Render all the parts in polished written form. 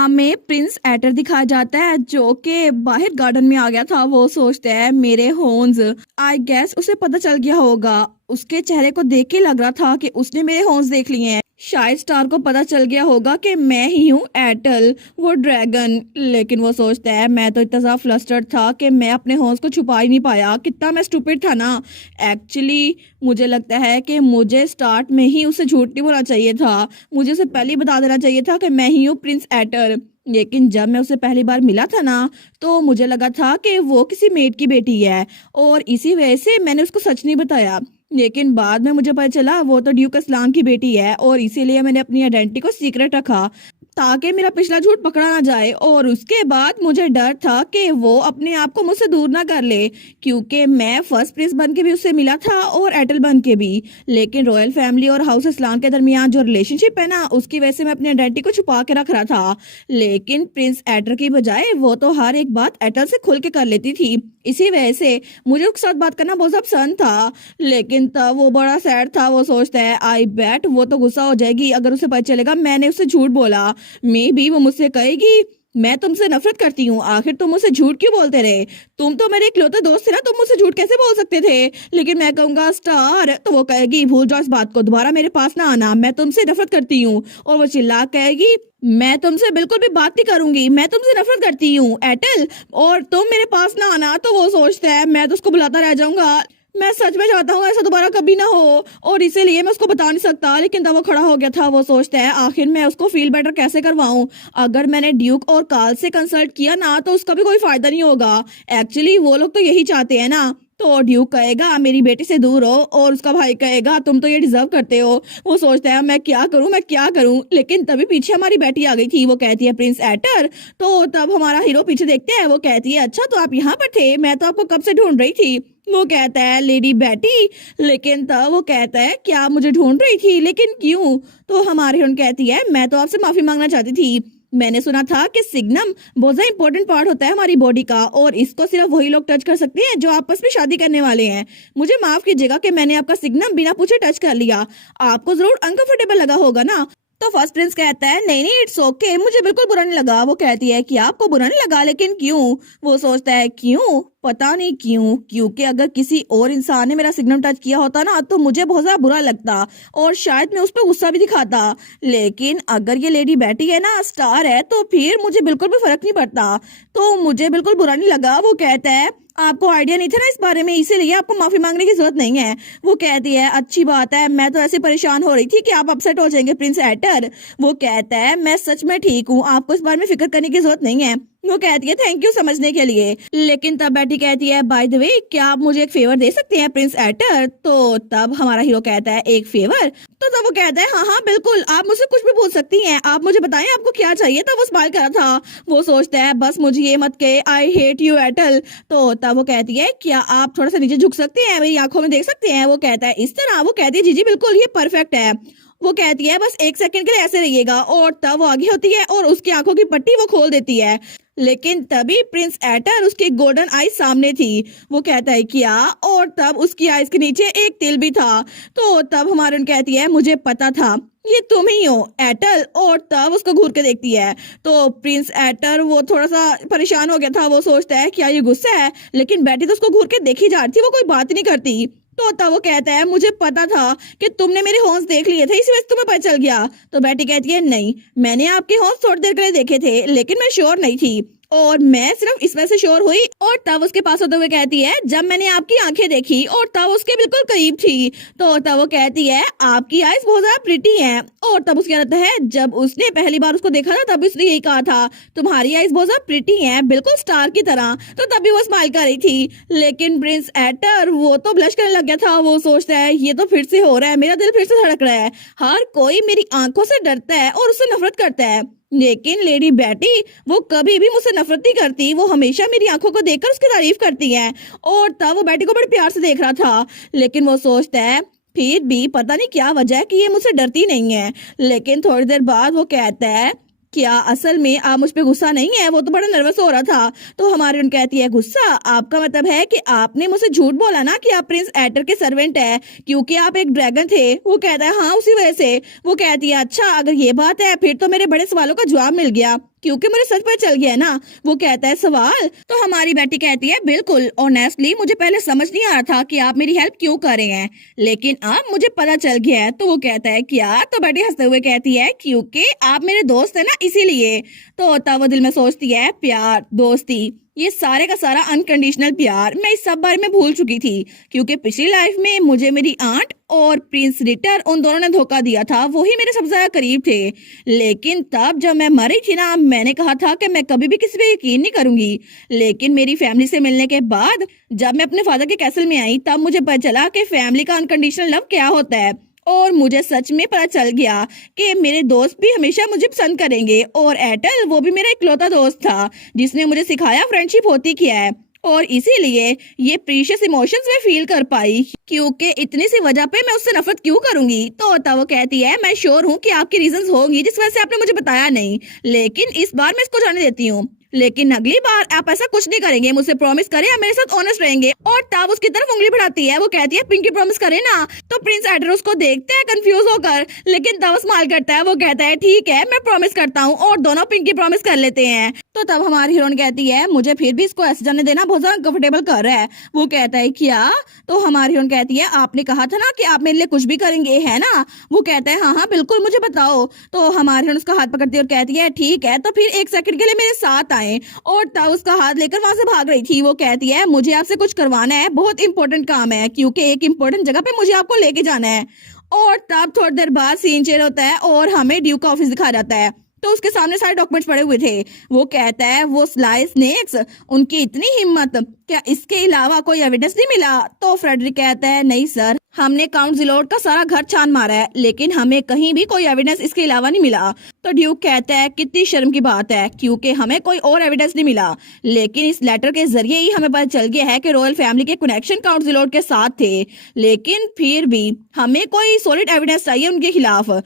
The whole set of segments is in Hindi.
हमें प्रिंस एटर दिखाया जाता है जो कि बाहर गार्डन में आ गया था। वो सोचता है मेरे होन्स, आई गेस उसे पता चल गया होगा। उसके चेहरे को देख के लग रहा था कि उसने मेरे होन्स देख लिए हैं। शायद स्टार को पता चल गया होगा कि मैं ही हूँ एटल, वो ड्रैगन। लेकिन वो सोचता है मैं तो इतना फ्लस्टर्ड था कि मैं अपने होन्स को छुपा ही नहीं पाया। कितना मैं स्टूपिड था ना। एक्चुअली मुझे लगता है कि मुझे स्टार्ट में ही उसे झूठ नहीं बोलना चाहिए था। मुझे उसे पहले ही बता देना चाहिए था कि मैं ही हूँ प्रिंस एटर। लेकिन जब मैं उसे पहली बार मिला था ना, तो मुझे लगा था कि वो किसी मेड की बेटी है और इसी वजह से मैंने उसको सच नहीं बताया। लेकिन बाद में मुझे पता चला वो तो ड्यूक असलान की बेटी है और इसीलिए मैंने अपनी आइडेंटिटी को सीक्रेट रखा ताकि मेरा पिछला झूठ पकड़ा ना जाए। और उसके बाद मुझे डर था कि वो अपने आप को मुझसे दूर ना कर ले, क्योंकि मैं फर्स्ट प्रिंस बन के भी उससे मिला था और एटल बन के भी। लेकिन रॉयल फैमिली और हाउस इस्लाम के दरमियान जो रिलेशनशिप है ना, उसकी वजह से मैं अपनी आइडेंटिटी को छुपा के रख रहा था। लेकिन प्रिंस एटर की बजाय वो तो हर एक बात एटल से खुल के कर लेती थी। इसी वजह से मुझे उसके साथ बात करना बहुत पसंद था। लेकिन तब वो बड़ा सैड था। वो सोचता है आई बेट वो तो गुस्सा हो जाएगी अगर उसे पता चलेगा मैंने उसे झूठ बोला। मे बी वो मुझसे कहेगी मैं तुमसे नफरत करती हूँ, आखिर तुम मुझसे झूठ क्यों बोलते रहे? तुम तो मेरे इकलौते दोस्त थे ना, तुम मुझसे झूठ कैसे बोल सकते थे? लेकिन मैं कहूंगा स्टार, तो वो कहेगी भूल जाओ इस बात को, दोबारा मेरे पास ना आना, मैं तुमसे नफरत करती हूँ। और वो चिल्ला कहेगी मैं तुमसे बिल्कुल भी बात नहीं करूंगी, मैं तुमसे नफरत करती हूँ एटल, और तुम मेरे पास ना आना। तो वो सोचता है मैं तो उसको बुलाता रह जाऊंगा। मैं सच में चाहता हूँ ऐसा दोबारा कभी ना हो और इसीलिए मैं उसको बता नहीं सकता। लेकिन तब वो खड़ा हो गया था। वो सोचता है आखिर मैं उसको फील बेटर कैसे करवाऊं? अगर मैंने ड्यूक और कार्ल से कंसल्ट किया ना, तो उसका भी कोई फायदा नहीं होगा। एक्चुअली वो लोग तो यही चाहते हैं ना। तो ड्यूक कहेगा मेरी बेटी से दूर हो और उसका भाई कहेगा तुम तो ये डिजर्व करते हो। वो सोचता है मैं क्या करूं, मैं क्या करूं। लेकिन तभी पीछे हमारी बेटी आ गई थी। वो कहती है प्रिंस एटर। तो तब हमारा हीरो पीछे देखते हैं। वो कहती है अच्छा तो आप यहाँ पर थे, मैं तो आपको कब से ढूंढ रही थी। वो कहता है लेडी बेटी। लेकिन तब वो कहता है क्या आप मुझे ढूंढ रही थी, लेकिन क्यों? तो हमारी हीरोइन कहती है मैं तो आपसे माफी मांगना चाहती थी। मैंने सुना था कि सिग्नम बहुत ज्यादा इंपॉर्टेंट पार्ट होता है हमारी बॉडी का और इसको सिर्फ वही लोग टच कर सकते हैं जो आपस में शादी करने वाले हैं। मुझे माफ कीजिएगा कि मैंने आपका सिग्नम बिना पूछे टच कर लिया। आपको जरूर अनकंफर्टेबल लगा होगा ना। तो फर्स्ट प्रिंस कहता है नहीं नहीं इट्स ओके, मुझे बिल्कुल बुरा नहीं लगा। वो कहती है कि आपको बुरा नहीं लगा, लेकिन क्यों? वो सोचता है क्यों, पता नहीं क्यों, क्योंकि अगर किसी और इंसान ने मेरा सिग्नम टच किया होता ना, तो मुझे बहुत ज्यादा बुरा लगता और शायद मैं उस पर गुस्सा भी दिखाता। लेकिन अगर ये लेडी बैठी है ना, स्टार है, तो फिर मुझे बिल्कुल भी फर्क नहीं पड़ता। तो मुझे बिल्कुल बुरा नहीं लगा। वो कहता है आपको आइडिया नहीं था ना इस बारे में, इसीलिए आपको माफी मांगने की जरूरत नहीं है। वो कहती है अच्छी बात है, मैं तो ऐसे परेशान हो रही थी कि आप अपसेट हो जाएंगे प्रिंस एटर। वो कहता है मैं सच में ठीक हूँ, आपको इस बारे में फिक्र करने की जरूरत नहीं है। वो कहती है थैंक यू समझने के लिए। लेकिन तब बेटी कहती है बाय द वे क्या आप मुझे एक फेवर दे सकते हैं प्रिंस एटर? तो तब हमारा हीरो कहता है एक फेवर? तो तब वो कहता है हाँ हाँ बिल्कुल, आप मुझसे कुछ भी पूछ सकती हैं, आप मुझे बताएं आपको क्या चाहिए। तब वो स्माइल कर रहा था। वो सोचता है बस मुझे ये मत कहे आई हेट यू एटल। तो तब वो कहती है क्या आप थोड़ा सा नीचे झुक सकते हैं, मेरी आंखों में देख सकते हैं? वो कहता है इस तरह? वो कहती है जी जी बिल्कुल, ये परफेक्ट है। वो कहती है बस एक सेकंड के लिए ऐसे रहिएगा। और तब वो आगे होती है और उसकी आंखों की पट्टी वो खोल देती है। लेकिन तभी प्रिंस एटर उसकी गोल्डन आईज सामने थी। वो कहता है क्या? और तब उसकी आईज के नीचे एक तिल भी था। तो तब हमारी कहती है मुझे पता था ये तुम ही हो एटल। और तब उसको घूर के देखती है। तो प्रिंस एटर वो थोड़ा सा परेशान हो गया था। वो सोचता है क्या ये गुस्सा है, लेकिन बैठी तो उसको घूर के देखी जा रही थी, वो कोई बात नहीं करती। तो तब वो कहता है मुझे पता था कि तुमने मेरे हॉर्न्स देख लिए थे, इसी वजह से तुम्हें पता चल गया। तो बेटी कहती है नहीं, मैंने आपके हॉर्न्स थोड़ी देर के लिए देखे थे, लेकिन मैं श्योर नहीं थी और मैं सिर्फ इस वजह से श्योर हुई। और तब उसके पास होते हुए कहती है जब मैंने आपकी आंखें देखी और तब उसके बिल्कुल करीब थी। तो तब वो कहती है आपकी आईज बहुत ज्यादा प्रिटी हैं। और तब उसका कहता है जब उसने पहली बार उसको देखा था तब उसने यही कहा था तुम्हारी आईज बहुत ज्यादा प्रिटी हैं, बिल्कुल स्टार की तरह। तो तभी वो स्माइल कर रही थी। लेकिन प्रिंस एटर वो तो ब्लश करने लग गया था। वो सोचता है ये तो फिर से हो रहा है, मेरा दिल फिर से धड़क रहा है। हर कोई मेरी आंखों से डरता है और उससे नफरत करता है, लेकिन लेडी बेटी वो कभी भी मुझसे नफरत नहीं करती, वो हमेशा मेरी आंखों को देखकर उसकी तारीफ करती है। और तब वो बेटी को बड़े प्यार से देख रहा था। लेकिन वो सोचता है फिर भी पता नहीं क्या वजह है कि ये मुझसे डरती नहीं है। लेकिन थोड़ी देर बाद वो कहता है क्या असल में आप मुझ पे गुस्सा नहीं है? वो तो बड़ा नर्वस हो रहा था। तो हमारी उन कहती है गुस्सा? आपका मतलब है कि आपने मुझसे झूठ बोला ना कि आप प्रिंस एटर के सर्वेंट है क्योंकि आप एक ड्रैगन थे? वो कहता है हाँ उसी वजह से। वो कहती है अच्छा अगर ये बात है फिर तो मेरे बड़े सवालों का जवाब मिल गया। क्योंकि मुझे सच पता चल गया है ना। वो कहता है सवाल। तो हमारी बेटी कहती है बिल्कुल, ऑनेस्टली मुझे पहले समझ नहीं आ रहा था कि आप मेरी हेल्प क्यों कर रहे हैं, लेकिन अब मुझे पता चल गया है। तो वो कहता है क्या? तो बेटी हंसते हुए कहती है क्योंकि आप मेरे दोस्त है ना, इसीलिए। तो तब वो दिल में सोचती है प्यार, दोस्ती, ये सारे का सारा अनकंडीशनल प्यार, मैं इस सब बारे में भूल चुकी थी, क्योंकि पिछली लाइफ में मुझे मेरी आंट और प्रिंस रिटर उन दोनों ने धोखा दिया था, वही मेरे सबसे ज्यादा करीब थे। लेकिन तब जब मैं मरी थी ना, मैंने कहा था कि मैं कभी भी किसी पे यकीन नहीं करूंगी। लेकिन मेरी फैमिली से मिलने के बाद जब मैं अपने फादर के कैसल में आई, तब मुझे पता चला कि फैमिली का अनकंडीशनल लव क्या होता है। और मुझे सच में पता चल गया कि मेरे दोस्त भी हमेशा मुझे पसंद करेंगे, और एटल वो भी मेरा इकलौता दोस्त था जिसने मुझे सिखाया फ्रेंडशिप होती क्या है। और इसीलिए ये प्रीशियस इमोशंस मैं फील कर पाई, क्योंकि इतनी सी वजह पे मैं उससे नफरत क्यों करूंगी। तो वो कहती है मैं श्योर हूँ कि आपकी रीजंस होंगी जिस वजह से आपने मुझे बताया नहीं, लेकिन इस बार मैं इसको जाने देती हूँ। लेकिन अगली बार आप ऐसा कुछ नहीं करेंगे, मुझसे प्रॉमिस करें, आप मेरे साथ ऑनेस्ट रहेंगे। और तब उसकी तरफ उंगली बढ़ाती है। वो कहती है पिंकी प्रॉमिस करे ना। तो प्रिंस एडर उसको देखते हैं कंफ्यूज होकर, लेकिन तब स्माइल करता है। वो कहता है ठीक है, मैं प्रॉमिस करता हूँ, और दोनों पिंकी प्रॉमिस कर लेते हैं। तो तब हमारी हीरोइन कहती है मुझे फिर भी इसको ऐसे जाने देना बहुत ज्यादा कंफर्टेबल कर रहा है। वो कहता है क्या? तो हमारी हीरोइन कहती है आपने कहा था ना कि आप मेरे लिए कुछ भी करेंगे, है ना? वो कहता है हाँ हाँ बिल्कुल, मुझे बताओ। तो हमारी हीरोइन उसका हाथ पकड़ती है और कहती है ठीक है, तो फिर एक सेकंड के लिए मेरे साथ आए। और तब उसका हाथ लेकर वहां से भाग रही थी। वो कहती है मुझे आपसे कुछ करवाना है, बहुत इंपॉर्टेंट काम है, क्योंकि एक इंपॉर्टेंट जगह पे मुझे आपको लेके जाना है। और तब थोड़ी देर बाद सीन चेंज होता है और हमें ड्यूक का ऑफिस दिखाया जाता है। तो उसके सामने सारे डॉक्यूमेंट्स पड़े हुए थे। वो कहता है वो स्लाई स्नेक्स, उनकी इतनी हिम्मत, क्या इसके अलावा कोई एविडेंस नहीं मिला? तो फ्रेडरिक कहता है नहीं सर, हमने काउंट जिलोट का सारा घर छान मारा है, लेकिन हमें कहीं भी कोई एविडेंस इसके अलावा नहीं मिला। तो ड्यूक कहता है कितनी शर्म की बात है, क्योंकि हमें कोई और एविडेंस नहीं मिला, लेकिन इस लेटर के जरिए ही हमें पता चल गया है कि रॉयल फैमिली के कनेक्शन काउंट जिलोट के साथ थे, लेकिन फिर भी हमें कोई सॉलिड एविडेंस चाहिए उनके खिलाफ।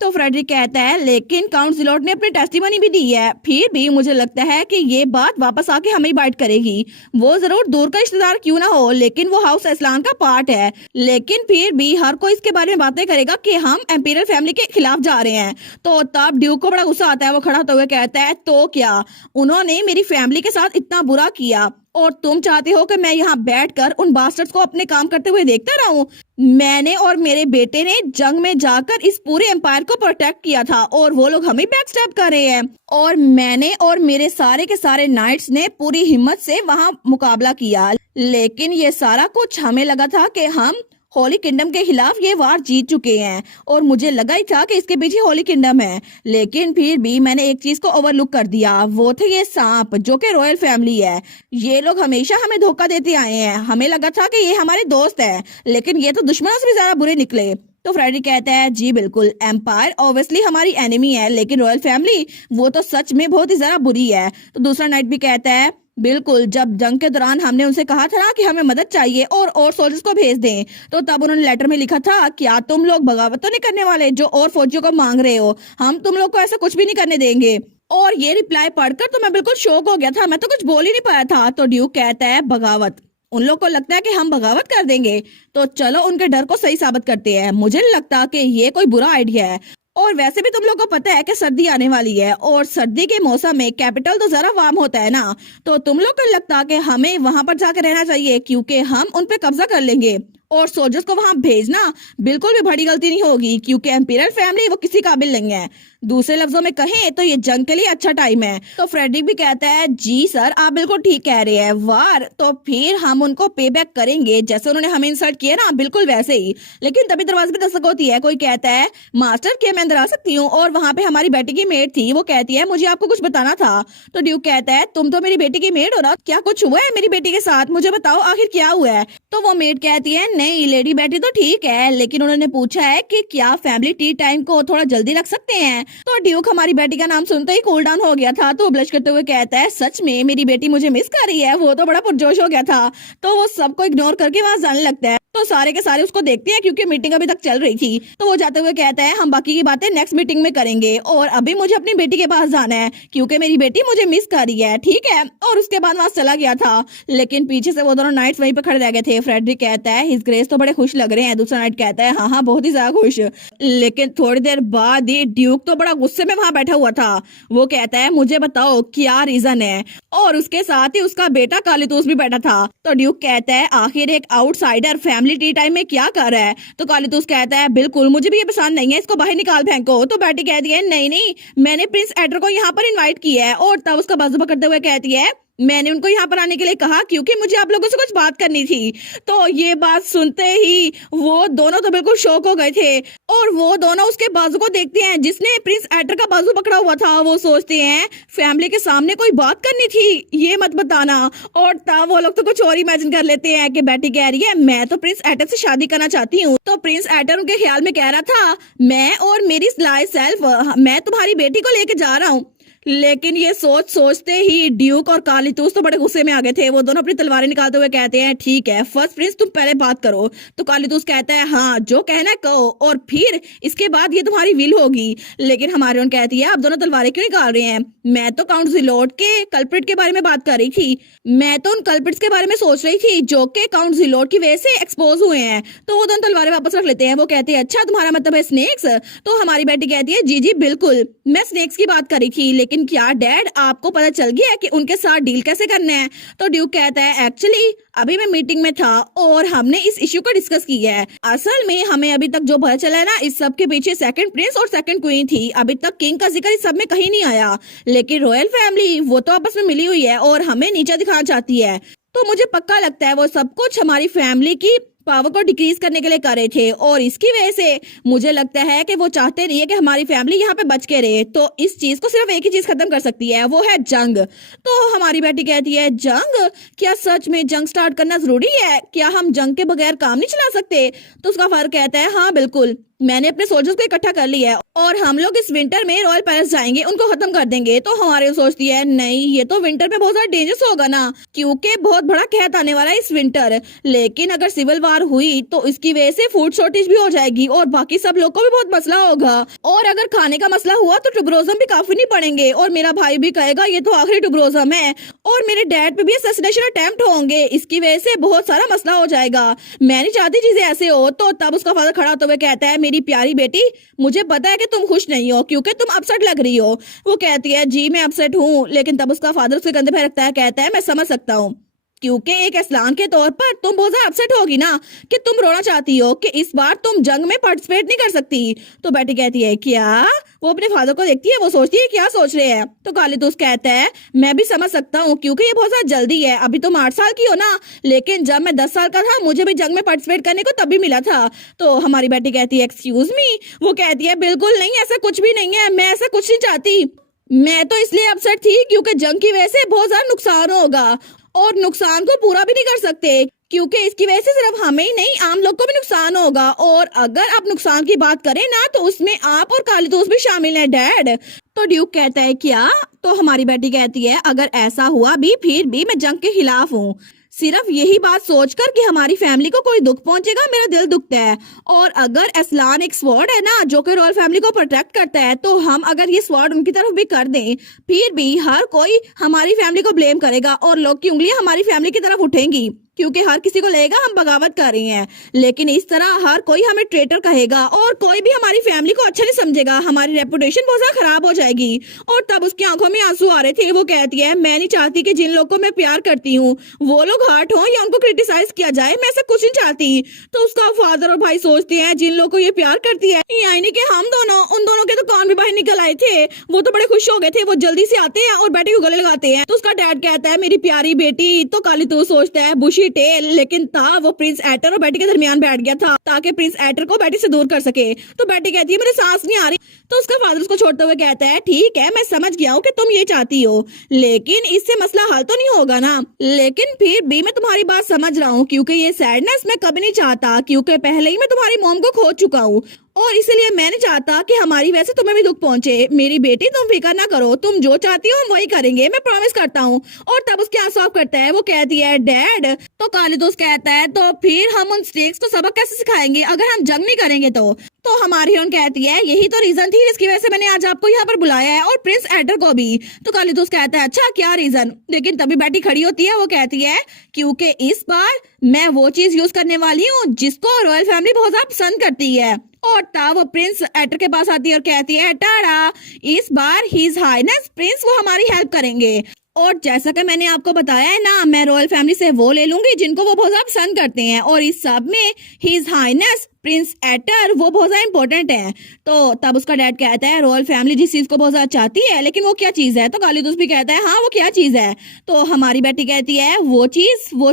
तो फ्रेडरिक कहता है लेकिन काउंट जिलोट ने अपनी टेस्टिमनी भी दी है, फिर भी मुझे लगता है कि ये बात वापस आके हमें ही बाइट करेगी। वो जरूर दूर का रिश्तेदार क्यों ना हो, लेकिन वो हाउस एस्लान का पार्ट है। लेकिन फिर भी हर कोई इसके बारे में बातें करेगा कि हम एम्पीरियल फैमिली के खिलाफ जा रहे हैं। तो तब ड्यूक को बड़ा गुस्सा आता है। वो खड़ा होते हुए कहता है तो क्या, उन्होंने मेरी फैमिली के साथ इतना बुरा किया, और तुम चाहते हो कि मैं यहाँ बैठकर उन बास्टर्ड्स को अपने काम करते हुए देखता रहूं? मैंने और मेरे बेटे ने जंग में जाकर इस पूरे एम्पायर को प्रोटेक्ट किया था, और वो लोग हमें बैकस्टैब कर रहे हैं। और मैंने और मेरे सारे के सारे नाइट्स ने पूरी हिम्मत से वहाँ मुकाबला किया, लेकिन ये सारा कुछ हमें लगा था कि हम होली किंगडम के खिलाफ ये वार जीत चुके हैं, और मुझे लगा ही था कि इसके पीछे होली किंगडम है। लेकिन फिर भी मैंने एक चीज को ओवरलुक कर दिया, वो थे ये सांप जो कि रॉयल फैमिली है। ये लोग हमेशा हमें धोखा देते आए हैं, हमें लगा था कि ये हमारे दोस्त है, लेकिन ये तो दुश्मनों से भी ज्यादा बुरे निकले। तो फ्रेडी कहता है जी बिल्कुल, एम्पायर ऑब्वियसली हमारी एनिमी है, लेकिन रॉयल फैमिली वो तो सच में बहुत ही ज्यादा बुरी है। तो दूसरा नाइट भी कहता है बिल्कुल, जब जंग के दौरान हमने उनसे कहा था ना कि हमें मदद चाहिए और सोल्जर्स को भेज दें, तो तब उन्होंने लेटर में लिखा था क्या तुम लोग बगावत तो नहीं करने वाले जो और फौजियों को मांग रहे हो, हम तुम लोग को ऐसा कुछ भी नहीं करने देंगे। और ये रिप्लाई पढ़कर तो मैं बिल्कुल शॉक हो गया था, मैं तो कुछ बोल ही नहीं पाया था। तो ड्यूक कहता है बगावत, उन लोग को लगता है कि हम बगावत कर देंगे, तो चलो उनके डर को सही साबित करते हैं। मुझे नहीं लगता कि ये कोई बुरा आइडिया है, और वैसे भी तुम लोग को पता है कि सर्दी आने वाली है, और सर्दी के मौसम में कैपिटल तो जरा वार्म होता है ना, तो तुम लोग को लगता कि हमें वहां पर जाकर रहना चाहिए, क्योंकि हम उन पे कब्जा कर लेंगे, और सोल्जर्स को वहां भेजना बिल्कुल भी बड़ी गलती नहीं होगी, क्योंकि एम्पीरियल फैमिली वो किसी काबिल नहीं है। दूसरे लफ्जों में कहें तो ये जंग के लिए अच्छा टाइम है। तो फ्रेडरिक भी कहता है जी सर, आप बिल्कुल ठीक कह रहे हैं, वार तो फिर हम उनको पे बैक करेंगे, जैसे उन्होंने हमें इंसल्ट किया ना, बिल्कुल वैसे ही। लेकिन तभी दरवाजे पे दस्तक होती है, कोई कहता है मास्टर क्या मैं अंदर आ सकती हूँ? और वहां पे हमारी बेटी की मेड थी, वो कहती है मुझे आपको कुछ बताना था। तो ड्यूक कहता है तुम तो मेरी बेटी की मेड हो ना, क्या कुछ हुआ है मेरी बेटी के साथ, मुझे बताओ आखिर क्या हुआ है? तो वो मेड कहती है नहीं लेडी बेटी तो ठीक है, लेकिन उन्होंने पूछा है कि क्या फैमिली टी टाइम को थोड़ा जल्दी रख सकते हैं। तो ड्यूक हमारी बेटी का नाम सुनते ही कूल डाउन हो गया था, तो ब्लश करते हुए कहता है सच में मेरी बेटी मुझे मिस कर रही है, वो तो बड़ा पुरजोश हो गया था। तो वो सबको इग्नोर करके वहां जाने लगता है। तो सारे के सारे उसको देखते हैं, क्योंकि मीटिंग अभी तक चल रही थी। तो वो जाते हुए कहता है हम बाकी की बातें नेक्स्ट मीटिंग में करेंगे, और अभी मुझे अपनी बेटी के पास जाना है, क्योंकि मेरी बेटी मुझे मिस कर रही है, ठीक है? और उसके बाद वहां चला गया था, लेकिन पीछे से वो दोनों नाइट्स वहीं पे खड़े रह गए थे। फ्रेडरिक कहता है हिज ग्रेस तो बड़े खुश लग रहे हैं। दूसरा नाइट कहता है हाँ हाँ बहुत ही ज्यादा खुश। लेकिन थोड़ी देर बाद ही ड्यूक तो बड़ा गुस्से में वहां बैठा हुआ था। वो कहता है मुझे बताओ क्या रीजन है, और उसके साथ ही उसका बेटा कालीतूस भी बैठा था। तो ड्यूक कहता है आखिर एक आउटसाइडर फैमिली टी टाइम में क्या कर रहा है। तो कालीतूस कहता है बिल्कुल मुझे भी ये पसंद नहीं है, इसको बाहर निकाल फेंको। तो बेटी कहती है नहीं नहीं, मैंने प्रिंस एडर को यहाँ पर इन्वाइट किया है। और तब उसका बाजू पकड़ते हुए कहती है मैंने उनको यहाँ पर आने के लिए कहा क्योंकि मुझे आप लोगों से कुछ बात करनी थी। तो ये बात सुनते ही वो दोनों तो बिल्कुल शॉक हो गए थे, और वो दोनों उसके बाजू को देखते हैं जिसने प्रिंस एडर का बाजू पकड़ा हुआ था। वो सोचते हैं फैमिली के सामने कोई बात करनी थी, ये मत बताना। और तब वो लोग तो कुछ और इमेजिन कर लेते हैं कि बेटी कह रही है मैं तो प्रिंस एडर से शादी करना चाहती हूँ। तो प्रिंस एडर उनके ख्याल में कह रहा था मैं और मेरी स्लाई सेल्फ मैं तुम्हारी बेटी को लेके जा रहा हूँ। लेकिन ये सोचते ही ड्यूक और कालीतूस तो बड़े गुस्से में आ गए थे। वो दोनों अपनी तलवारें निकालते हुए कहते हैं ठीक है फर्स्ट प्रिंस तुम पहले बात करो। तो कालीतूस कहता है हाँ जो कहना है कहो, और फिर इसके बाद ये तुम्हारी विल होगी। लेकिन हमारे उन कहती है आप दोनों तलवारें क्यों निकाल रहे हैं, मैं तो काउंट जिलोट के कल्प्रिट के बारे में बात कर रही थी। मैं तो उन कल्प्रिट्स के बारे में सोच रही थी जो कि काउंट जिलोट की वजह से एक्सपोज हुए हैं। तो वो दोनों तलवारें वापस रख लेते हैं। वो कहते हैं अच्छा तुम्हारा मतलब है स्नेक्स। तो हमारी बेटी कहती है जी जी बिल्कुल, मैं स्नेक्स की बात कर रही थी, लेकिन क्या डैड आपको पता चल गया कि उनके साथ डील कैसे करना है। तो ड्यूक कहता है एक्चुअली अभी मैं मीटिंग में था और हमने इस इश्यू को डिस्कस किया है। असल में हमें अभी तक जो पता चला है ना, इस सब के पीछे सेकंड प्रिंस और सेकंड क्वीन थी। अभी तक किंग का जिक्र इस सब में कहीं नहीं आया, लेकिन रॉयल फैमिली वो तो आपस में मिली हुई है और हमें नीचा दिखाना चाहती है। तो मुझे पक्का लगता है वो सब कुछ हमारी फैमिली की पावर को डिक्रीज करने के लिए कर रहे थे, और इसकी वजह से मुझे लगता है कि वो चाहते नहीं है कि हमारी फैमिली यहाँ पे बच के रहे। तो इस चीज को सिर्फ एक ही चीज खत्म कर सकती है, वो है जंग। तो हमारी बेटी कहती है जंग, क्या सच में जंग स्टार्ट करना जरूरी है, क्या हम जंग के बगैर काम नहीं चला सकते। तो उसका फादर कहता है हाँ बिल्कुल, मैंने अपने सोल्जर्स को इकट्ठा कर लिया है और हम लोग इस विंटर में रॉयल पैलेस जाएंगे, उनको खत्म कर देंगे। तो हमारे सोचती है नहीं ये तो विंटर में बहुत ज्यादा डेंजरस होगा ना, क्योंकि बहुत बड़ा कहत आने वाला है इस विंटर। लेकिन अगर सिविल वार हुई तो इसकी वजह से फूड शॉर्टेज भी हो जाएगी और बाकी सब लोग को भी बहुत मसला होगा, और अगर खाने का मसला हुआ तो टुब्रोजम भी काफी नहीं पड़ेंगे, और मेरा भाई भी कहेगा ये तो आखिरी टुब्रोजम है, और मेरे डैड पे भी असैसिनेशन अटेम्प्ट होंगे, इसकी वजह से बहुत सारा मसला हो जाएगा। मैं नहीं चाहती चीजें ऐसे हो। तो तब उसका फादर खड़ा होते हुए कहता है मेरी प्यारी बेटी मुझे पता है कि तुम खुश नहीं हो क्योंकि तुम अपसेट लग रही हो। वो कहती है जी मैं अपसेट हूँ। लेकिन तब उसका फादर उसके कंधे पे रखता है, कहता है मैं समझ सकता हूँ, क्योंकि एक असलान के तौर पर तुम बहुत ज्यादा अपसेट होगी ना कि तुम रोना चाहती हो कि इस बार तुम जंग में पार्टिसिपेट नहीं कर सकती। तो बेटी कहती है क्या। वो अपने फादर को देखती है, वो सोचती है क्या सोच रहे हैं। तो कालीतूस कहता है मैं भी समझ सकता हूँ क्योंकि ये बहुत ज्यादा जल्दी है, अभी तुम 8 साल की हो ना, लेकिन जब मैं 10 साल का था मुझे भी जंग में पार्टिसिपेट करने को तब भी मिला था। तो हमारी बेटी कहती है एक्सक्यूज मी। वो कहती है बिल्कुल नहीं, ऐसा कुछ भी नहीं है, मैं ऐसा कुछ नहीं चाहती, मैं तो इसलिए अपसेट थी क्योंकि जंग की वजह से बहुत ज्यादा नुकसान होगा और नुकसान को पूरा भी नहीं कर सकते क्योंकि इसकी वजह से सिर्फ हमें ही नहीं आम लोग को भी नुकसान होगा, और अगर आप नुकसान की बात करें ना तो उसमें आप और कालीतूस भी शामिल हैं डैड। तो ड्यूक कहता है क्या। तो हमारी बेटी कहती है अगर ऐसा हुआ भी फिर भी मैं जंग के खिलाफ हूँ, सिर्फ यही बात सोचकर कि हमारी फैमिली को कोई दुख पहुंचेगा मेरा दिल दुखता है। और अगर असलान एक स्वॉर्ड है ना जो कि रॉयल फैमिली को प्रोटेक्ट करता है, तो हम अगर ये स्वॉर्ड उनकी तरफ भी कर दें फिर भी हर कोई हमारी फैमिली को ब्लेम करेगा और लोग की उंगलियां हमारी फैमिली की तरफ उठेंगी क्योंकि हर किसी को लगेगा हम बगावत कर रही हैं। लेकिन इस तरह हर कोई हमें ट्रेटर कहेगा और कोई भी हमारी फैमिली को अच्छा नहीं समझेगा, हमारी रेपुटेशन बहुत ज्यादा खराब हो जाएगी। और तब उसकी आंखों में आंसू आ रहे थे। वो कहती है मैं नहीं चाहती कि जिन लोगों को मैं प्यार करती हूँ वो लोग हर्ट हो या उनको क्रिटिसाइज किया जाए, मैं ऐसा कुछ नहीं चाहती। तो उसका फादर और भाई सोचते हैं जिन लोगों को ये प्यार करती है, यानी कि हम दोनों, उन दोनों के तो कान भी बाहर निकल आए थे। वो तो बड़े खुश हो गए थे, वो जल्दी से आते हैं और बेटी को गले लगाते हैं। तो उसका डैड कहता है मेरी प्यारी बेटी। तो कालीतूस सोचता है बुशी टेल, लेकिन था वो प्रिंस एटर और बेटी के दरमियान बैठ गया था ताकि प्रिंस एटर को बेटी से दूर कर सके। तो बेटी कहती है मेरे सांस नहीं आ रही। तो उसका फादर उसको छोड़ते हुए कहता है ठीक है मैं समझ गया हूँ कि तुम ये चाहती हो, लेकिन इससे मसला हल तो नहीं होगा ना। लेकिन फिर भी मैं तुम्हारी बात समझ रहा हूँ क्योंकि ये सैडनेस मैं कभी नहीं चाहता, क्योंकि पहले ही मैं तुम्हारी मॉम को खो चुका हूँ और इसीलिए मैं नहीं चाहता कि हमारी वजह से तुम्हें भी दुख पहुंचे। मेरी बेटी तुम फिक्र ना करो, तुम जो चाहती हो हम वही करेंगे, मैं प्रॉमिस करता हूँ। और तब उसके आंसू ऑफ करता है। वो कहती है डैड। तो कालीतूस कहता है तो फिर हम उन स्नेक्स को सबक कैसे सिखाएंगे अगर हम जंग नहीं करेंगे तो हमारी हीरोइन कहती है यही तो रीजन थी जिसकी वजह से मैंने आज आपको यहाँ पर बुलाया है और प्रिंस एडर को भी। तो कालीतूस कहता है अच्छा क्या रीजन। लेकिन तभी बेटी खड़ी होती है। वो कहती है क्योंकि इस बार मैं वो चीज यूज करने वाली हूँ जिसको रॉयल फैमिली बहुत ज्यादा पसंद करती है और तब वो प्रिंस एटर के पास आती है और कहती है टाड़ा, इस बार हिज हाइनेस प्रिंस वो हमारी हेल्प करेंगे। और जैसा कि मैंने आपको बताया है ना, मैं रॉयल फैमिली से वो ले लूंगी जिनको वो बहुत ज्यादा पसंद करते हैं, और इस सब में हिज हाइनेस प्रिंस एटर वो बहुत ज्यादा इंपॉर्टेंट है। तो तब उसका डैड कहता है रॉयल फैमिली जिस चीज को बहुत ज्यादा चाहती है, लेकिन वो क्या चीज है? तो कालीदूस भी कहता है हाँ वो क्या चीज है? तो हमारी बेटी कहती है वो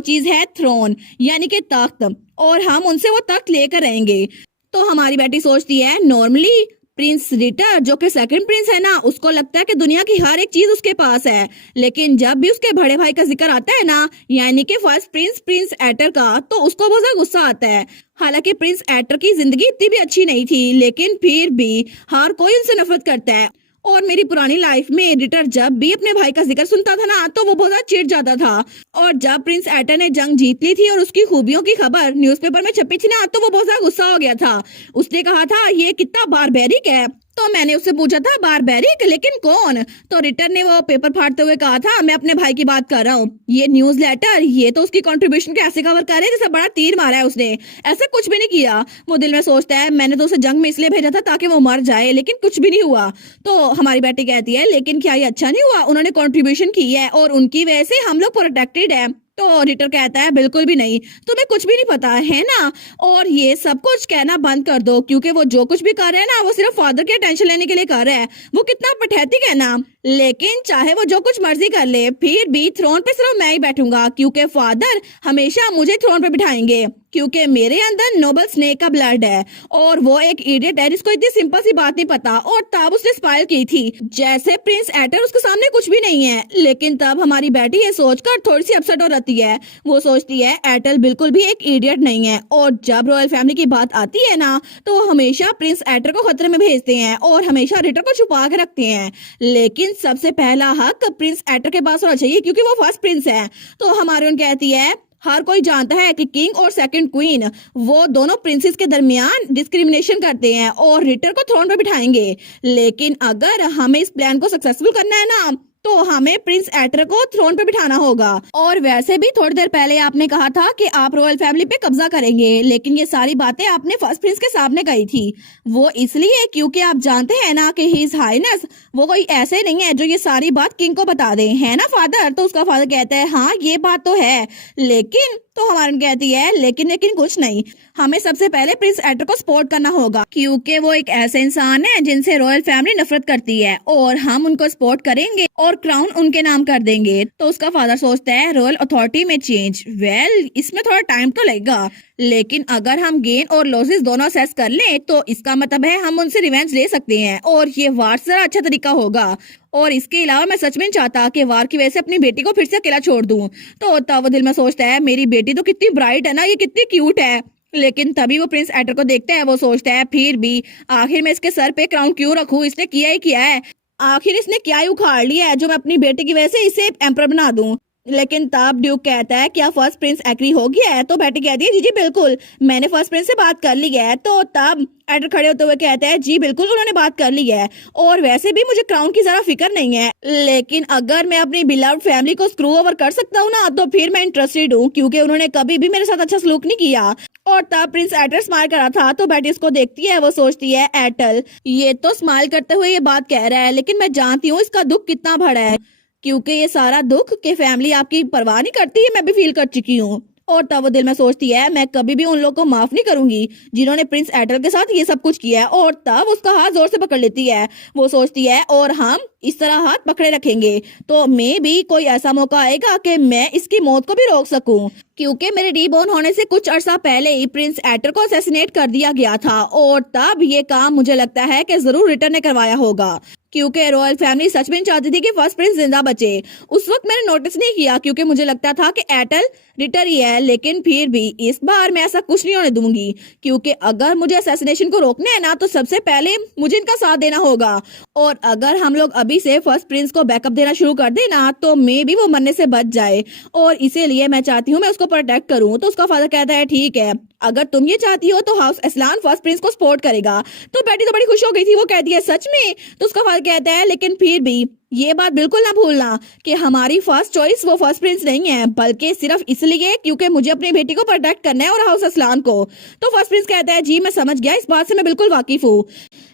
चीज है थ्रोन, यानी कि तख्त, और हम उनसे वो तख्त लेकर रहेंगे। तो हमारी बेटी सोचती है नॉर्मली प्रिंस रिटर जो कि सेकंड प्रिंस है ना, उसको लगता है कि दुनिया की हर एक चीज उसके पास है, लेकिन जब भी उसके बड़े भाई का जिक्र आता है ना, यानी कि फर्स्ट प्रिंस प्रिंस एटर का, तो उसको बहुत ज्यादा गुस्सा आता है। हालांकि प्रिंस एटर की जिंदगी इतनी भी अच्छी नहीं थी, लेकिन फिर भी हर कोई उनसे नफरत करता है। और मेरी पुरानी लाइफ में रिटर जब भी अपने भाई का जिक्र सुनता था ना, तो वो बहुत ज्यादा चिढ़ जाता था। और जब प्रिंस एटर ने जंग जीत ली थी और उसकी खूबियों की खबर न्यूज़पेपर में छपी थी ना, तो वो बहुत ज्यादा गुस्सा हो गया था। उसने कहा था ये कितना बारबेरिक है। तो मैंने उससे पूछा था बारबेरिक, लेकिन कौन? तो रिटर ने वो पेपर फाड़ते हुए कहा था मैं अपने भाई की बात कर रहा हूँ। ये न्यूज लेटर ये तो उसकी कंट्रीब्यूशन के ऐसे कवर कर रहे हैं जैसे बड़ा तीर मारा है उसने। ऐसा कुछ भी नहीं किया। वो दिल में सोचता है मैंने तो उसे जंग में इसलिए भेजा था ताकि वो मर जाए, लेकिन कुछ भी नहीं हुआ। तो हमारी बेटी कहती है लेकिन क्या ये अच्छा नहीं हुआ? उन्होंने कंट्रीब्यूशन की है और उनकी वजह से हम लोग प्रोटेक्टेड है। तो रिटर कहता है बिल्कुल भी नहीं, तुम्हें कुछ भी नहीं पता है ना, और ये सब कुछ कहना बंद कर दो, क्योंकि वो जो कुछ भी कर रहे हैं ना, वो सिर्फ फादर की अटेंशन लेने के लिए कर रहा है। वो कितना पैथेटिक है ना। लेकिन चाहे वो जो कुछ मर्जी कर ले, फिर भी थ्रोन पे सिर्फ मैं ही बैठूंगा, क्योंकि फादर हमेशा मुझे थ्रोन पे बिठाएंगे, क्योंकि मेरे अंदर नोबल स्नेक का ब्लड है। और वो एक इडियट है जिसको इतनी सिंपल सी बात नहीं पता, और तब उसने स्पाइल की थी जैसे प्रिंस एटर उसके सामने कुछ भी नहीं है। लेकिन तब हमारी बेटी ये सोचकर थोड़ी सी अपसेट हो जाती है। वो सोचती है एटल बिल्कुल भी एक इडियट नहीं है, और जब रॉयल फैमिली की बात आती है ना, तो वो हमेशा प्रिंस एटर को खतरे में भेजते हैं और हमेशा रिटर को छुपा के रखते हैं। लेकिन सबसे पहला हक प्रिंस एटर के पास होना चाहिए, क्योंकि वो फर्स्ट प्रिंस है। तो हमारी कहती है हर कोई जानता है कि किंग और सेकंड क्वीन वो दोनों प्रिंसेस के दरमियान डिस्क्रिमिनेशन करते हैं और रिटर को थ्रोन पर बिठाएंगे। लेकिन अगर हमें इस प्लान को सक्सेसफुल करना है ना, तो हमें प्रिंस एटर को थ्रोन पे बिठाना होगा। और वैसे भी थोड़ी देर पहले आपने कहा था कि आप रॉयल फैमिली पे कब्जा करेंगे, लेकिन ये सारी बातें आपने फर्स्ट प्रिंस के सामने कही थी। वो इसलिए क्योंकि आप जानते हैं ना कि हिज हाइनेस वो कोई ऐसे नहीं है जो ये सारी बात किंग को बता दे, है ना फादर? तो उसका फादर कहता है हाँ ये बात तो है, लेकिन तो हमारी कहती है लेकिन कुछ नहीं, हमें सबसे पहले प्रिंस एटर को सपोर्ट करना होगा, क्योंकि वो एक ऐसे इंसान है जिनसे रॉयल फैमिली नफरत करती है, और हम उनको सपोर्ट करेंगे और क्राउन उनके नाम कर देंगे। तो उसका फादर सोचता है रॉयल अथॉरिटी में चेंज, वेल इसमें थोड़ा टाइम तो लगेगा, लेकिन अगर हम गेन और लॉसेस दोनों असेस कर लें तो इसका मतलब है हम उनसे रिवेंज ले सकते हैं, और ये वार से अच्छा तरीका होगा। और इसके अलावा मैं सच में नहीं चाहता कि वार की वजह से अपनी बेटी को फिर से अकेला छोड़ दूं। तो तब वो दिल में सोचता है मेरी बेटी तो कितनी ब्राइट है ना, ये कितनी क्यूट है। लेकिन तभी वो प्रिंस एटर को देखता है। वो सोचता है फिर भी आखिर मैं इसके सर पे क्राउन क्यों रखूं, इसने किया ही किया है, आखिर इसने क्या ही उखाड़ लिया है जो मैं अपनी बेटी की वजह से इसे एम्परर बना दूं। लेकिन तब ड्यूक कहता है क्या फर्स्ट प्रिंस एग्री हो गया है? तो बेटी कहती है जी जी बिल्कुल, मैंने फर्स्ट प्रिंस से बात कर ली है। तो तब एडर खड़े होते हुए कहता है जी बिल्कुल उन्होंने बात कर ली है, और वैसे भी मुझे क्राउन की जरा फिक्र नहीं है, लेकिन अगर मैं अपनी बिलव्ड फैमिली को स्क्रू ओवर कर सकता हूँ ना, तो फिर मैं इंटरेस्टेड हूँ, क्योंकि उन्होंने कभी भी मेरे साथ अच्छा सलूक नहीं किया। और तब प्रिंस एटर स्माइल करा था। तो बेटी इसको देखती है। वो सोचती है एटल ये तो स्माइल करते हुए ये बात कह रहा है, लेकिन मैं जानती हूँ इसका दुख कितना बड़ा है, क्योंकि ये सारा दुख के फैमिली आपकी परवाह नहीं करती है मैं भी फील कर चुकी हूँ। और तब वो दिल में सोचती है मैं कभी भी उन लोगों को माफ नहीं करूंगी जिन्होंने प्रिंस एटल के साथ ये सब कुछ किया है। और तब उसका हाथ जोर से पकड़ लेती है। वो सोचती है और हम इस तरह हाथ पकड़े रखेंगे तो मे भी कोई ऐसा मौका आएगा कि मैं इसकी मौत को भी रोक सकूं, क्योंकि मेरे रीबॉर्न होने से कुछ अरसा पहले ही प्रिंस एटर को असैसिनेट कर दिया गया था, और तब ये काम मुझे लगता है कि जरूर रिटर ने करवाया होगा, क्योंकि रॉयल फैमिली सच में चाहती थी कि फर्स्ट प्रिंस जिंदा बचे। उस वक्त मैंने नोटिस नहीं किया क्योंकि मुझे लगता था कि एटल रिटर ही है, लेकिन फिर भी इस बार मैं ऐसा कुछ नहीं होने दूंगी, क्योंकि अगर मुझे असैसिनेशन को रोकना है ना, तो सबसे पहले मुझे इनका साथ देना होगा। और अगर हम लोग अभी से फर्स्ट प्रिंस को बैकअप देना शुरू कर देना, तो मे भी वो मरने से बच जाए, और इसीलिए मैं चाहती हूँ मैं उसको प्रोटेक्ट करूँ। तो उसका फादर कहता है ठीक है, अगर तुम ये चाहती हो तो हाउस असलान फर्स्ट प्रिंस को सपोर्ट करेगा। तो बेटी तो बड़ी खुश हो गई थी। वो कहती है सच में? तो उसका फादर कहता है लेकिन फिर भी ये बात बिल्कुल ना भूलना कि हमारी फर्स्ट चॉइस वो फर्स्ट प्रिंस नहीं है, बल्कि सिर्फ इसलिए क्योंकि मुझे अपनी बेटी को प्रोटेक्ट करना है और हाउस असलान को। तो फर्स्ट प्रिंस कहता है जी मैं समझ गया, इस बात से मैं बिल्कुल वाकिफ हूँ।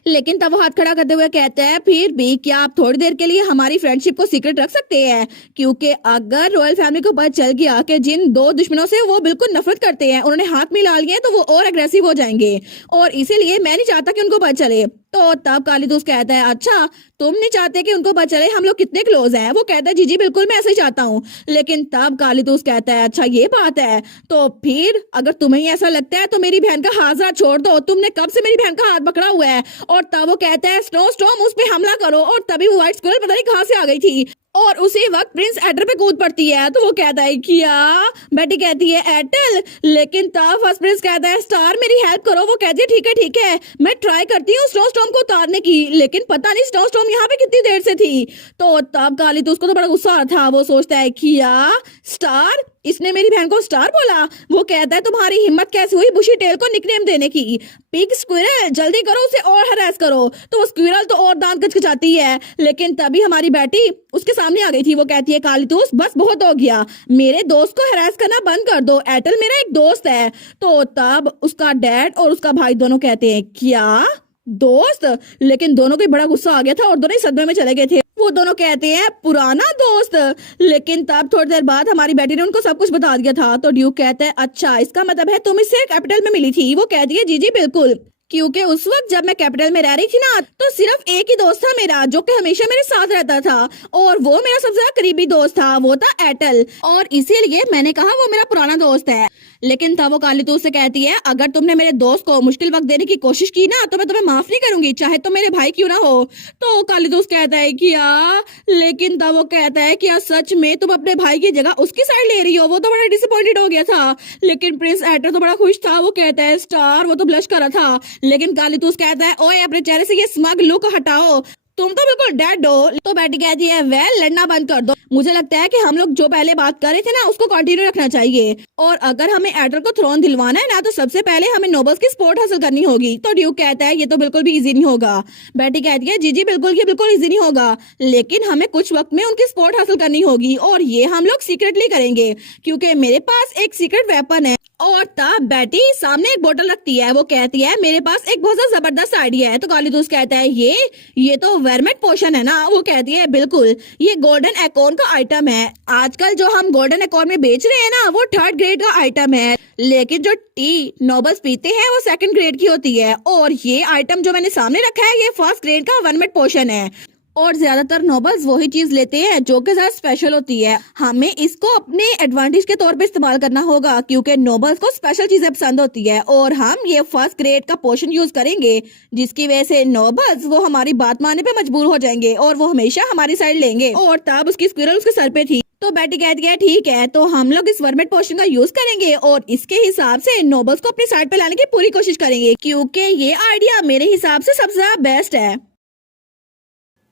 लेकिन तब वो हाथ खड़ा करते हुए कहता है फिर भी क्या आप थोड़ी देर के लिए हमारी फ्रेंडशिप को सीक्रेट रख सकते हैं, क्योंकि अगर रॉयल फैमिली को पता चल गया कि जिन दो दुश्मनों से वो बिल्कुल नफरत करते हैं उन्होंने हाथ मिला लिए तो वो और एग्रेसिव हो जाएंगे, और इसीलिए मैं नहीं चाहता कि उनको पता चले। तो तब काली दोस्त कहता है अच्छा तुम नहीं चाहते कि उनको पता चले हम लोग कितने क्लोज हैं। वो कहता है जी जी बिल्कुल मैं ऐसे ही चाहता हूँ। लेकिन तब काली दोस्त कहता है अच्छा ये बात है, तो फिर अगर तुम्हें ही ऐसा लगता है तो मेरी बहन का हाथ जरा छोड़ दो, तुमने कब से मेरी बहन का हाथ पकड़ा हुआ है। और तब वो कहता है स्नो स्टॉर्म उस पे हमला करो, और तभी वो व्हाइट स्क्विरल पता नहीं कहाँ से आ गई थी और उसी वक्त प्रिंस एडर पे कूद पड़ती है। तो वो कहता है क्या, बेटी कहती है एटल। लेकिन तब फर्स्ट प्रिंस कहता है स्टार मेरी हेल्प करो। वो कहती है ठीक है मैं ट्राई करती हूँ स्नो स्टॉर्म को उतारने की, लेकिन पता नहीं स्नो स्टॉर्म यहाँ पे कितनी देर से थी। तो तब काली तो उसको तो बड़ा गुस्सा आ रहा था। वो सोचता है क्या स्टार, इसने मेरी बहन को स्टार बोला। वो कहता है तुम्हारी हिम्मत कैसे हुई बुशी टेल को निकनेम देने की। पिग स्क्विरल जल्दी करो उसे और हरास करो। तो वो स्क्विरल तो और दांत कचकचाती है, लेकिन तभी हमारी बेटी उसके सामने आ गई थी। वो कहती है काली दोस्त बस बहुत हो गया, मेरे दोस्त को हरास करना बंद कर दो, एटल मेरा एक दोस्त है। तो तब उसका डैड और उसका भाई दोनों कहते हैं क्या दोस्त, लेकिन दोनों को बड़ा गुस्सा आ गया था और दोनों ही सदमे में चले गए थे। वो दोनों कहते हैं पुराना दोस्त। लेकिन तब थोड़ी देर बाद हमारी बेटी ने उनको सब कुछ बता दिया था। तो ड्यूक कहता है अच्छा इसका मतलब है तुम इससे कैपिटल में मिली थी। वो कहती है जी जी बिल्कुल, क्योंकि उस वक्त जब मैं कैपिटल में रह रही थी ना तो सिर्फ एक ही दोस्त था मेरा जो कि हमेशा मेरे साथ रहता था, और वो मेरा सबसे ज्यादा करीबी दोस्त था, वो था एटल, और इसीलिए मैंने कहा वो मेरा पुराना दोस्त है। लेकिन तब वो काली दोस्त से कहती है अगर तुमने मेरे दोस्त को मुश्किल वक्त देने की कोशिश की ना तो मैं तुम्हें माफ नहीं करूंगी, चाहे तो मेरे भाई क्यों ना हो। तो काली दोस्त कहता है क्या, लेकिन तब वो कहता है क्या सच में तुम अपने भाई की जगह उसकी साइड ले रही हो। वो तो बड़ा डिसअपॉइंटेड हो गया था, लेकिन प्रिंस एटर तो बड़ा खुश था। वो कहता है स्टार, वो तो ब्लश कर रहा था। लेकिन काली दोस्त कहता है ओए अपने चेहरे से ये स्मग लुक हटाओ, तुम तो बिल्कुल डेड हो। तो बेटी कहती है वेल लड़ना बंद कर दो, मुझे लगता है कि हम लोग जो पहले बात कर रहे थे ना उसको कंटिन्यू रखना चाहिए, और अगर हमें एडर को थ्रोन दिलवाना है ना तो सबसे पहले हमें नोबल्स की सपोर्ट हासिल करनी होगी। तो ड्यूक कहता है ये तो बिल्कुल भी इजी नहीं होगा। बेटी कहती है जी जी बिल्कुल, ये बिल्कुल इजी नहीं होगा, लेकिन हमें कुछ वक्त में उनकी सपोर्ट हासिल करनी होगी, और ये हम लोग सीक्रेटली करेंगे क्योंकि मेरे पास एक सीक्रेट वेपन है। और तब बेटी सामने एक बोतल रखती है। वो कहती है मेरे पास एक बहुत ज्यादा जबरदस्त आइडिया है। तो काली दोस्त कहता है ये तो वर्मेट पोशन है ना। वो कहती है बिल्कुल, ये गोल्डन एकॉन का आइटम है। आजकल जो हम गोल्डन एकॉन में बेच रहे हैं ना वो 3rd ग्रेड का आइटम है, लेकिन जो टी नोबल्स पीते हैं वो 2nd ग्रेड की होती है, और ये आइटम जो मैंने सामने रखा है ये 1st ग्रेड का वर्मेट पोशन है। और ज्यादातर नोबल्स वही चीज लेते हैं जो कि ज्यादा स्पेशल होती है। हमें इसको अपने एडवांटेज के तौर पे इस्तेमाल करना होगा क्योंकि नोबल्स को स्पेशल चीजें पसंद होती है, और हम ये 1st ग्रेड का पोशन यूज करेंगे जिसकी वजह से नोबल्स वो हमारी बात मानने पे मजबूर हो जाएंगे और वो हमेशा हमारी साइड लेंगे। और तब उसकी स्क्विरल उसके सर पे थी। तो बेटी कहती है ठीक है तो हम लोग इस वर्मेट पोशन का यूज करेंगे और इसके हिसाब से नोबल्स को अपनी साइड पे लाने की पूरी कोशिश करेंगे, क्योंकि ये आइडिया मेरे हिसाब से सबसे ज्यादा बेस्ट है।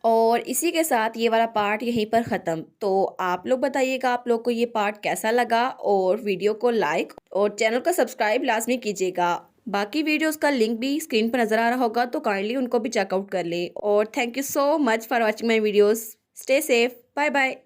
और इसी के साथ ये वाला पार्ट यहीं पर ख़त्म। तो आप लोग बताइएगा आप लोग को ये पार्ट कैसा लगा, और वीडियो को लाइक और चैनल को सब्सक्राइब लाजमी कीजिएगा। बाकी वीडियोस का लिंक भी स्क्रीन पर नज़र आ रहा होगा तो काइंडली उनको भी चेकआउट कर ले। और thank you so much for watching my videos. Stay safe, bye bye.